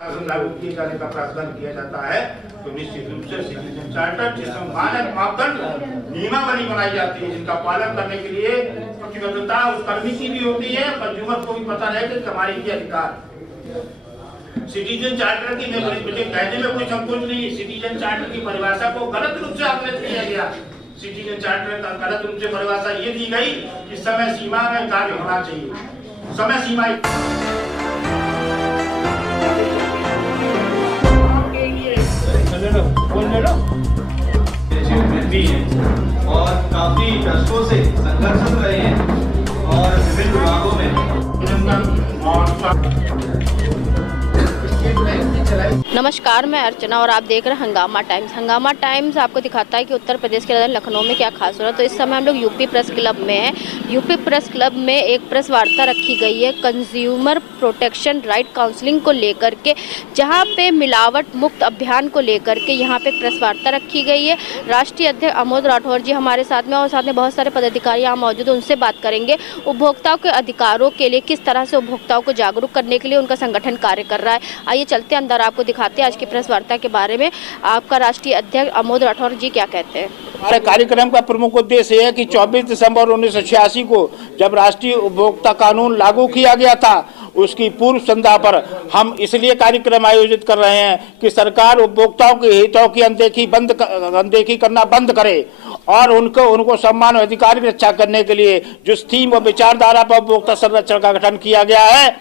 लागू किए जाने का प्रावधान किया जाता है तो निश्चित रूप से सिटीजन चार्टर जिसमें मानक मापदंड नियमावली बनाई जाती है जिनका पालन करने के लिए प्रतिबद्धता उस कर्मी की भी होती है, कंज्यूमर को भी पता रहे कि हमारी क्या अधिकार। सिटीजन चार्टर की मुझे कहने में कोई संकोच नहीं, सिटीजन चार्टर की परिभाषा को गलत रूप से आकलित किया गया। सिटीजन चार्टर का गलत रूप से परिभाषा ये दी गई कि समय सीमा में कार्य होना चाहिए। समय सीमा भी है और काफी दशकों से संघर्षरत रहे हैं और विभिन्न विभागों में नमस्कार, मैं अर्चना और आप देख रहे हैं हंगामा टाइम्स। हंगामा टाइम्स आपको दिखाता है कि उत्तर प्रदेश के राजधानी लखनऊ में क्या खास हो रहा है। तो इस समय हम लोग यूपी प्रेस क्लब में हैं। यूपी प्रेस क्लब में एक प्रेस वार्ता रखी गई है कंज्यूमर प्रोटेक्शन राइट काउंसलिंग को लेकर के, जहां पे मिलावट मुक्त अभियान को लेकर के यहाँ पे प्रेस वार्ता रखी गई है। राष्ट्रीय अध्यक्ष अमोद राठौर जी हमारे साथ में और साथ में बहुत सारे पदाधिकारी यहाँ मौजूद हैं, उनसे बात करेंगे। उपभोक्ताओं के अधिकारों के लिए किस तरह से उपभोक्ताओं को जागरूक करने के लिए उनका संगठन कार्य कर रहा है। आइए चलते अंदर, आपको दिखाते हैं आज की प्रेस वार्ता के बारे में। आपका राष्ट्रीय अध्यक्ष अमोद राठौर जी क्या कहते हैं? हमारे कार्यक्रम का प्रमुख उद्देश्य है कि 24 दिसंबर 1986 को जब राष्ट्रीय उपभोक्ता कानून लागू किया गया था, उसकी पूर्व संध्या पर हम इसलिए कार्यक्रम आयोजित कर रहे हैं कि सरकार उपभोक्ताओं के हितों की अनदेखी करना बंद करे और उनको सम्मान और अधिकार की रक्षा करने के लिए जिस थीम और विचारधारा पर उपभोक्ता संरक्षण का गठन किया गया है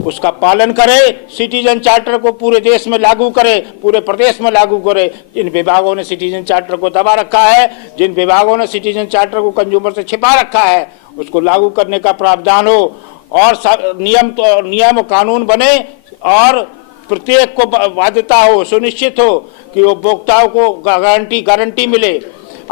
उसका पालन करे। सिटीजन चार्टर को पूरे देश में लागू करे, पूरे प्रदेश में लागू करे। जिन विभागों ने सिटीजन चार्टर को दबा रखा है, जिन विभागों ने सिटीजन चार्टर को कंज्यूमर से छिपा रखा है, उसको लागू करने का प्रावधान हो और नियम कानून बने और प्रत्येक को बाध्यता हो, सुनिश्चित हो कि उपभोक्ताओं को गारंटी मिले।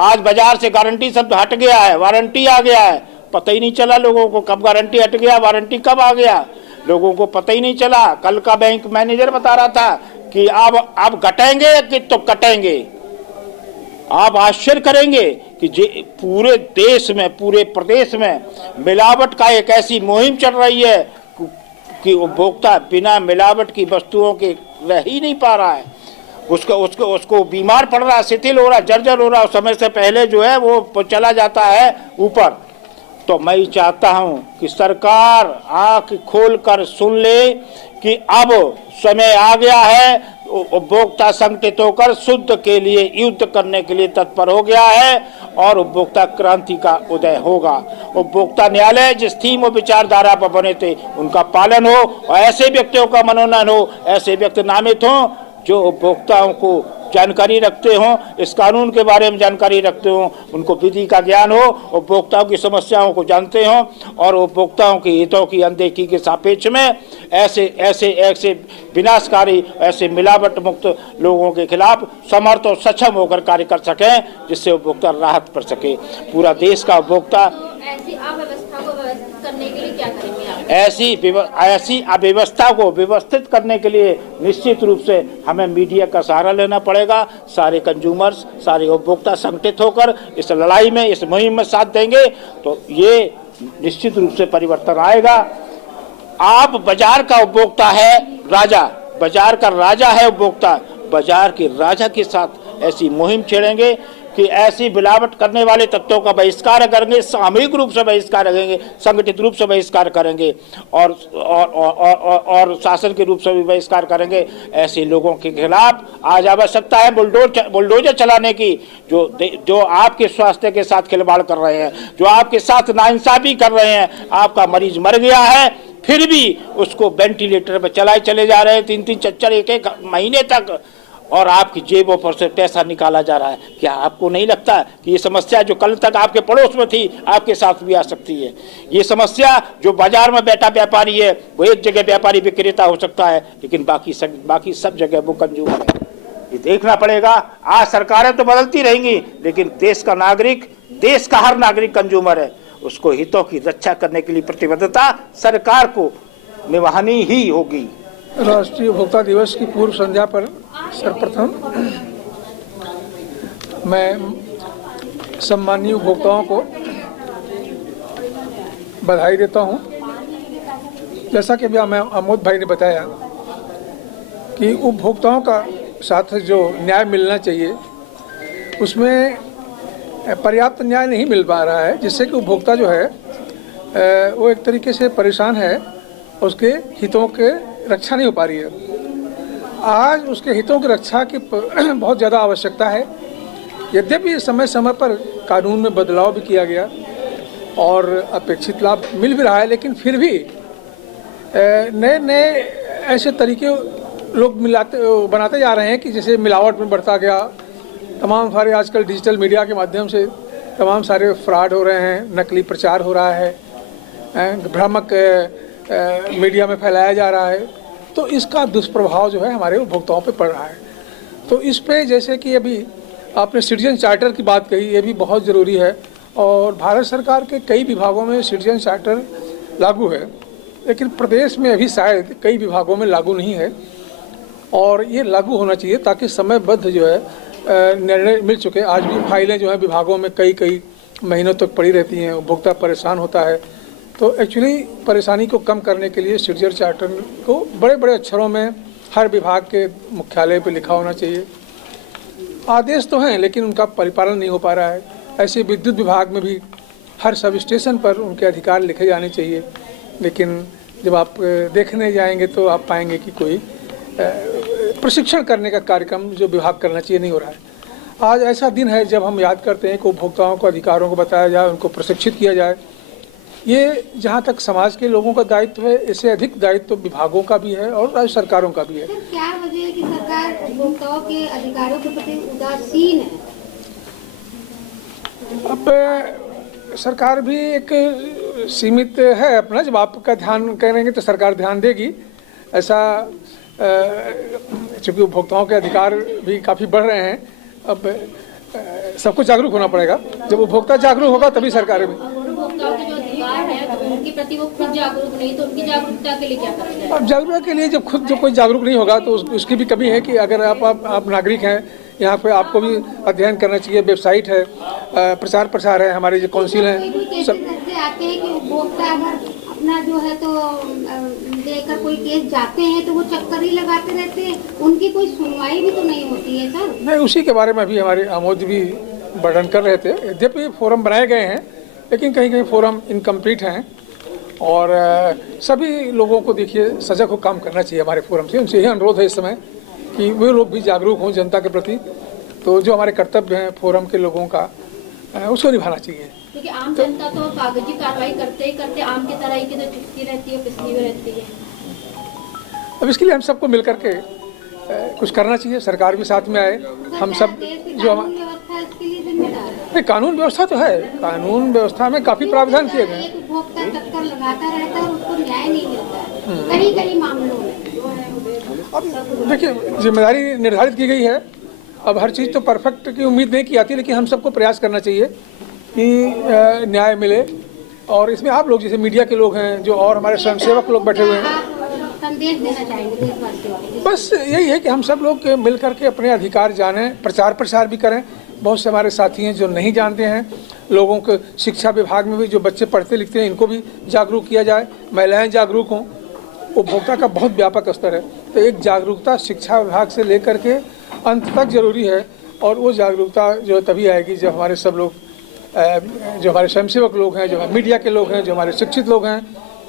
आज बाजार से गारंटी शब्द हट गया है, वारंटी आ गया है। पता ही नहीं चला लोगों को कब गारंटी हट गया, वारंटी कब आ गया, लोगों को पता ही नहीं चला। कल का बैंक मैनेजर बता रहा था कि अब घटेंगे कि तो कटेंगे। आप आश्चर्य करेंगे कि पूरे देश में, पूरे प्रदेश में मिलावट का एक ऐसी मुहिम चल रही है कि उपभोक्ता बिना मिलावट की वस्तुओं के रह ही नहीं पा रहा है। उसको बीमार पड़ रहा है, शिथिल हो रहा है, जर्जर हो रहा है। समय से पहले जो है वो चला जाता है ऊपर। तो मैं चाहता हूं कि सरकार आंख खोलकर सुन ले कि अब समय आ गया है, उपभोक्ता संगठित होकर शुद्ध के लिए युद्ध करने के लिए तत्पर हो गया है और उपभोक्ता क्रांति का उदय होगा। उपभोक्ता न्यायालय जिस थीम और विचारधारा पर बने थे उनका पालन हो और ऐसे व्यक्तियों का मनोनयन हो, ऐसे व्यक्ति नामित हों जो उपभोक्ताओं को जानकारी रखते हों, इस कानून के बारे में जानकारी रखते हों, उनको विधि का ज्ञान हो, उपभोक्ताओं की समस्याओं को जानते हों और उपभोक्ताओं के हितों की अनदेखी के सापेक्ष में ऐसे विनाशकारी, ऐसे मिलावट मुक्त लोगों के खिलाफ समर्थ और सक्षम होकर कार्य कर सकें, जिससे उपभोक्ता राहत पा सके। पूरा देश का उपभोक्ता ऐसी अव्यवस्था को व्यवस्थित करने के लिए क्या करेंगे आप? ऐसी अव्यवस्था को व्यवस्थित करने के लिए निश्चित रूप से हमें मीडिया का सहारा लेना पड़ेगा। सारे कंज्यूमर्स, सारे उपभोक्ता संगठित होकर इस लड़ाई में, इस मुहिम में साथ देंगे तो ये निश्चित रूप से परिवर्तन आएगा। आप बाजार का उपभोक्ता है राजा, बाजार का राजा है उपभोक्ता। बाजार के राजा के साथ ऐसी मुहिम छेड़ेंगे कि ऐसी मिलावट करने वाले तत्वों का बहिष्कार करेंगे, सामूहिक रूप से बहिष्कार करेंगे, संगठित रूप से बहिष्कार करेंगे और शासन के रूप से भी बहिष्कार करेंगे। ऐसे लोगों के खिलाफ आज आवश्यकता है बुलडोजर चलाने की, जो आपके स्वास्थ्य के साथ खिलवाड़ कर रहे हैं, जो आपके साथ नाइंसाफी कर रहे हैं। आपका मरीज मर गया है फिर भी उसको वेंटिलेटर पर चलाए चले जा रहे हैं 3-3, 4-4, 1-1 महीने तक, और आपकी जेबों पर से पैसा निकाला जा रहा है। क्या आपको नहीं लगता कि ये समस्या जो कल तक आपके पड़ोस में थी आपके साथ भी आ सकती है? ये समस्या जो बाजार में बैठा व्यापारी है वो एक जगह व्यापारी विक्रेता हो सकता है, लेकिन बाकी सब जगह वो कंज्यूमर है। ये देखना पड़ेगा। आज सरकारें तो बदलती रहेंगी, लेकिन देश का हर नागरिक कंज्यूमर है। उसको हितों की रक्षा करने के लिए प्रतिबद्धता सरकार को निभानी ही होगी। राष्ट्रीय उपभोक्ता दिवस की पूर्व संध्या पर सर्वप्रथम मैं सम्मानीय उपभोक्ताओं को बधाई देता हूं। जैसा कि अभी अमोद भाई ने बताया कि उपभोक्ताओं का साथ जो न्याय मिलना चाहिए उसमें पर्याप्त न्याय नहीं मिल पा रहा है, जिससे कि उपभोक्ता जो है वो एक तरीके से परेशान है, उसके हितों के रक्षा नहीं हो पा रही है। आज उसके हितों की रक्षा की बहुत ज़्यादा आवश्यकता है। यद्यपि समय समय पर कानून में बदलाव भी किया गया और अपेक्षित लाभ मिल भी रहा है, लेकिन फिर भी नए नए ऐसे तरीके लोग बनाते जा रहे हैं कि जैसे मिलावट में बढ़ता गया। तमाम सारे आजकल डिजिटल मीडिया के माध्यम से तमाम सारे फ्रॉड हो रहे हैं, नकली प्रचार हो रहा है, भ्रामक मीडिया में फैलाया जा रहा है। तो इसका दुष्प्रभाव जो है हमारे उपभोक्ताओं पे पड़ रहा है। तो इस पे जैसे कि अभी आपने सिटीजन चार्टर की बात कही, ये भी बहुत ज़रूरी है और भारत सरकार के कई विभागों में सिटीजन चार्टर लागू है, लेकिन प्रदेश में अभी शायद कई विभागों में लागू नहीं है और ये लागू होना चाहिए ताकि समयबद्ध जो है निर्णय मिल चुके। आज भी फाइलें जो हैं विभागों में कई महीनों तक पड़ी रहती हैं, उपभोक्ता परेशान होता है। तो एक्चुअली परेशानी को कम करने के लिए सिटीजन चार्टर को बड़े बड़े अक्षरों में हर विभाग के मुख्यालय पर लिखा होना चाहिए। आदेश तो हैं लेकिन उनका परिपालन नहीं हो पा रहा है। ऐसे विद्युत विभाग में भी हर सब स्टेशन पर उनके अधिकार लिखे जाने चाहिए, लेकिन जब आप देखने जाएंगे तो आप पाएंगे कि कोई प्रशिक्षण करने का कार्यक्रम जो विभाग करना चाहिए नहीं हो रहा है। आज ऐसा दिन है जब हम याद करते हैं कि उपभोक्ताओं को अधिकारों को बताया जाए, उनको प्रशिक्षित किया जाए। ये जहाँ तक समाज के लोगों का दायित्व है, इससे अधिक दायित्व तो विभागों का भी है और राज्य सरकारों का भी है। क्या वजह है कि सरकार उपभोक्ताओं के अधिकारों के प्रति उदासीन है? अब सरकार भी एक सीमित है अपना, जब आपका ध्यान करेंगे तो सरकार ध्यान देगी। ऐसा चूँकि उपभोक्ताओं के अधिकार भी काफ़ी बढ़ रहे हैं, अब सबको जागरूक होना पड़ेगा। जब उपभोक्ता जागरूक होगा तभी सरकार भी। उपभोक्ताओं के जो अधिकार है तो उनके प्रति वो खुद जागरूक नहीं, तो उनकी जागरूकता के लिए क्या करना है? अब जागरूकता के लिए जब खुद जो कोई जागरूक नहीं होगा तो उसकी भी कमी है कि अगर आप नागरिक हैं, यहाँ पे आपको भी अध्ययन करना चाहिए। वेबसाइट है, प्रचार प्रसार है, हमारे जो काउंसिल हैं सब आते हैं कि उपभोक्ता अगर अपना जो है तो देकर कोई केस जाते हैं तो वो चक्कर ही लगाते रहते हैं, उनकी कोई सुनवाई भी तो नहीं होती है सर। नहीं, उसी के बारे में अभी हमारे आमोद भी वर्णन कर रहे थे। यद्यपि फोरम बनाए गए हैं लेकिन कहीं कहीं फोरम इनकम्प्लीट हैं और सभी लोगों को देखिए सजग हो काम करना चाहिए हमारे फोरम से। उनसे यही अनुरोध है इस समय कि वे लोग भी जागरूक हों जनता के प्रति। तो जो हमारे कर्तव्य हैं फोरम के लोगों का, उसको निभाना चाहिए। क्योंकि आम जनता तो कागजी कार्रवाई करते ही करते आम की तरह ही की तो चुपती रहती है, पिसती हुई रहती है। अब इसके लिए हम सबको मिल करके कुछ करना चाहिए। सरकार भी साथ में आए, हम सब जो हम नहीं, कानून व्यवस्था तो है, कानून व्यवस्था में काफी प्रावधान किए गए। उपभोक्ता चक्कर लगाता रहता है और उसको न्याय नहीं मिलता है कई मामलों में। अब देखिए जिम्मेदारी निर्धारित की गई है। अब हर चीज़ तो परफेक्ट की उम्मीद नहीं की जाती, लेकिन हम सबको प्रयास करना चाहिए कि न्याय मिले। और इसमें आप लोग जैसे मीडिया के लोग हैं जो और हमारे स्वयंसेवक लोग बैठे हुए हैं, संदेश देना चाहेंगे देशवासियों को? बस यही है कि हम सब लोग मिल करके अपने अधिकार जानें, प्रचार प्रसार भी करें। बहुत से हमारे साथी हैं जो नहीं जानते हैं, लोगों को शिक्षा विभाग में भी जो बच्चे पढ़ते लिखते हैं इनको भी जागरूक किया जाए, महिलाएं जागरूक हों। उपभोक्ता का बहुत व्यापक स्तर है, तो एक जागरूकता शिक्षा विभाग से लेकर के अंत तक जरूरी है। और वो जागरूकता जो तभी आएगी जब हमारे सब लोग, जो हमारे स्वयंसेवक लोग हैं, जो मीडिया के लोग हैं, जो हमारे शिक्षित लोग हैं,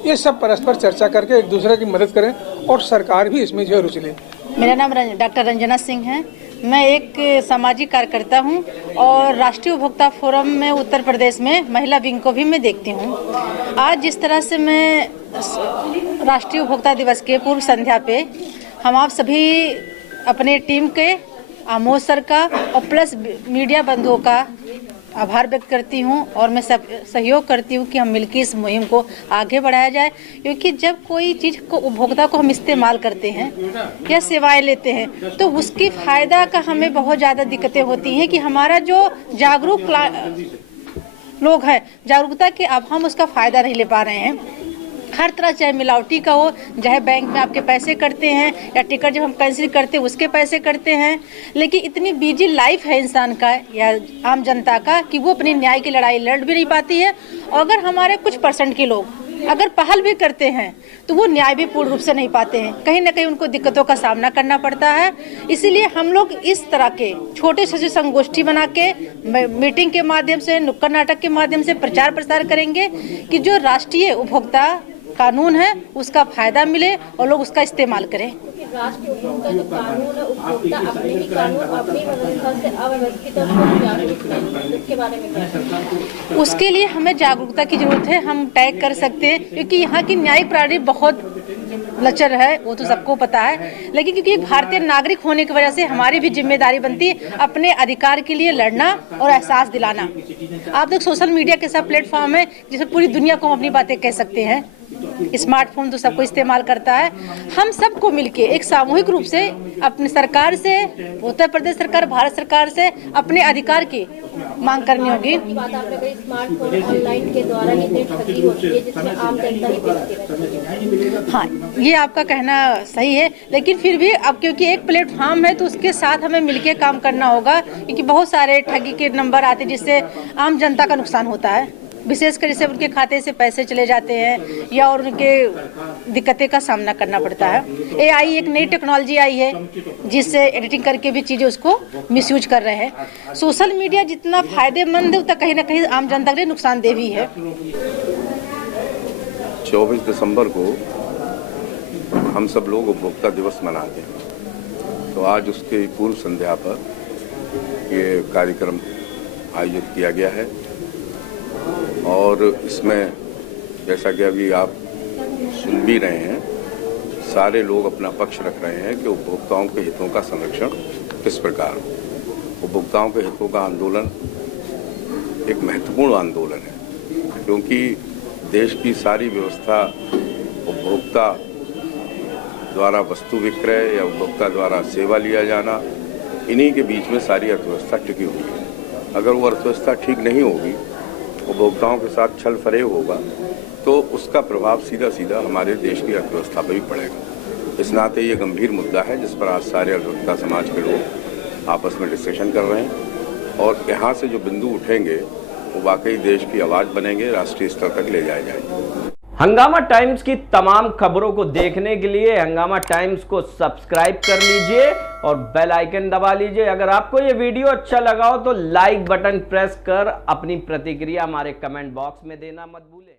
ये सब परस्पर चर्चा करके एक दूसरे की मदद करें और सरकार भी इसमें जो है रुचि ले। मेरा नाम डॉक्टर रंजना सिंह है। मैं एक सामाजिक कार्यकर्ता हूं और राष्ट्रीय उपभोक्ता फोरम में उत्तर प्रदेश में महिला विंग को भी मैं देखती हूं। आज जिस तरह से मैं राष्ट्रीय उपभोक्ता दिवस के पूर्व संध्या पे हम आप सभी अपने टीम के, आमोद सर का और प्लस मीडिया बंधुओं का आभार व्यक्त करती हूं और मैं सब सहयोग करती हूं कि हम मिलकर इस मुहिम को आगे बढ़ाया जाए। क्योंकि जब कोई चीज़ को उपभोक्ता को हम इस्तेमाल करते हैं या सेवाएं लेते हैं तो उसकी फ़ायदा का हमें बहुत ज़्यादा दिक्कतें होती हैं कि हमारा जो जागरूक लोग हैं, जागरूकता के अब हम उसका फ़ायदा नहीं ले पा रहे हैं। हर तरह, चाहे मिलावटी का हो, चाहे बैंक में आपके पैसे कटते हैं या टिकट जब हम कैंसिल करते हैं उसके पैसे कटते हैं। लेकिन इतनी बिजी लाइफ है इंसान का या आम जनता का कि वो अपनी न्याय की लड़ाई लड़ भी नहीं पाती है। और अगर हमारे कुछ परसेंट के लोग अगर पहल भी करते हैं तो वो न्याय भी पूर्ण रूप से नहीं पाते हैं, कहीं ना कहीं उनको दिक्कतों का सामना करना पड़ता है। इसीलिए हम लोग इस तरह के छोटे से संगोष्ठी बना के मीटिंग के माध्यम से, नुक्कड़ नाटक के माध्यम से प्रचार प्रसार करेंगे कि जो राष्ट्रीय उपभोक्ता कानून है उसका फायदा मिले और लोग उसका इस्तेमाल करें। राष्ट्रीय उपभोक्ता जो कानून है, उपभोक्ता अपने ही कानून अपनी व्यवस्था से अव्यवस्थित और उसके बारे में क्या? उसके लिए हमें जागरूकता की जरूरत है। हम टैग कर सकते हैं क्योंकि यहाँ की न्यायिक प्रणाली बहुत लचर है, वो तो सबको पता है, लेकिन क्योंकि एक भारतीय नागरिक होने की वजह से हमारी भी जिम्मेदारी बनती है अपने अधिकार के लिए लड़ना और एहसास दिलाना। आप देख सोशल मीडिया कैसा प्लेटफॉर्म है जिसमें पूरी दुनिया को हम अपनी बातें कह सकते हैं। स्मार्टफोन तो सबको इस्तेमाल करता है। हम सबको मिलके एक सामूहिक रूप से अपनी सरकार से, उत्तर प्रदेश सरकार, भारत सरकार से अपने अधिकार की मांग करनी होगी। बात आपने कही स्मार्टफोन ऑनलाइन के द्वारा इतनी ठगी होती है जिसमें आम जनता ही बेचती है। हाँ, ये आपका कहना सही है, लेकिन फिर भी अब क्योंकि एक प्लेटफॉर्म है तो उसके साथ हमें मिलके काम करना होगा, क्योंकि बहुत सारे ठगी के नंबर आते हैं जिससे आम जनता का नुकसान होता है, विशेषकर जैसे उनके खाते से पैसे चले जाते हैं या और उनके दिक्कतें का सामना करना पड़ता है। AI एक नई टेक्नोलॉजी आई है जिससे एडिटिंग करके भी चीज़ें उसको मिसयूज कर रहे हैं। सोशल मीडिया जितना फायदेमंद है उतना कहीं ना कहीं आम जनता के लिए नुकसानदेह भी है। 24 दिसंबर को हम सब लोग उपभोक्ता दिवस मनाते हैं, तो आज उसके पूर्व संध्या पर ये कार्यक्रम आयोजित किया गया है और इसमें जैसा कि अभी आप सुन भी रहे हैं, सारे लोग अपना पक्ष रख रहे हैं कि उपभोक्ताओं के हितों का संरक्षण किस प्रकार हो। उपभोक्ताओं के हितों का आंदोलन एक महत्वपूर्ण आंदोलन है, क्योंकि देश की सारी व्यवस्था उपभोक्ता द्वारा वस्तु विक्रय या उपभोक्ता द्वारा सेवा लिया जाना, इन्हीं के बीच में सारी अर्थव्यवस्था टिकी हुई है। अगर वो अर्थव्यवस्था ठीक नहीं होगी, उपभोक्ताओं के साथ छल फरेब होगा, तो उसका प्रभाव सीधा सीधा हमारे देश की अर्थव्यवस्था पर भी पड़ेगा। इस नाते ये गंभीर मुद्दा है जिस पर आज सारे अर्थव्यवस्था समाज के लोग आपस में डिस्कशन कर रहे हैं और यहाँ से जो बिंदु उठेंगे वो वाकई देश की आवाज़ बनेंगे, राष्ट्रीय स्तर तक ले जाए जाएंगे। हंगामा टाइम्स की तमाम खबरों को देखने के लिए हंगामा टाइम्स को सब्सक्राइब कर लीजिए और बेल आइकन दबा लीजिए। अगर आपको ये वीडियो अच्छा लगा हो तो लाइक बटन प्रेस कर अपनी प्रतिक्रिया हमारे कमेंट बॉक्स में देना मत भूलें।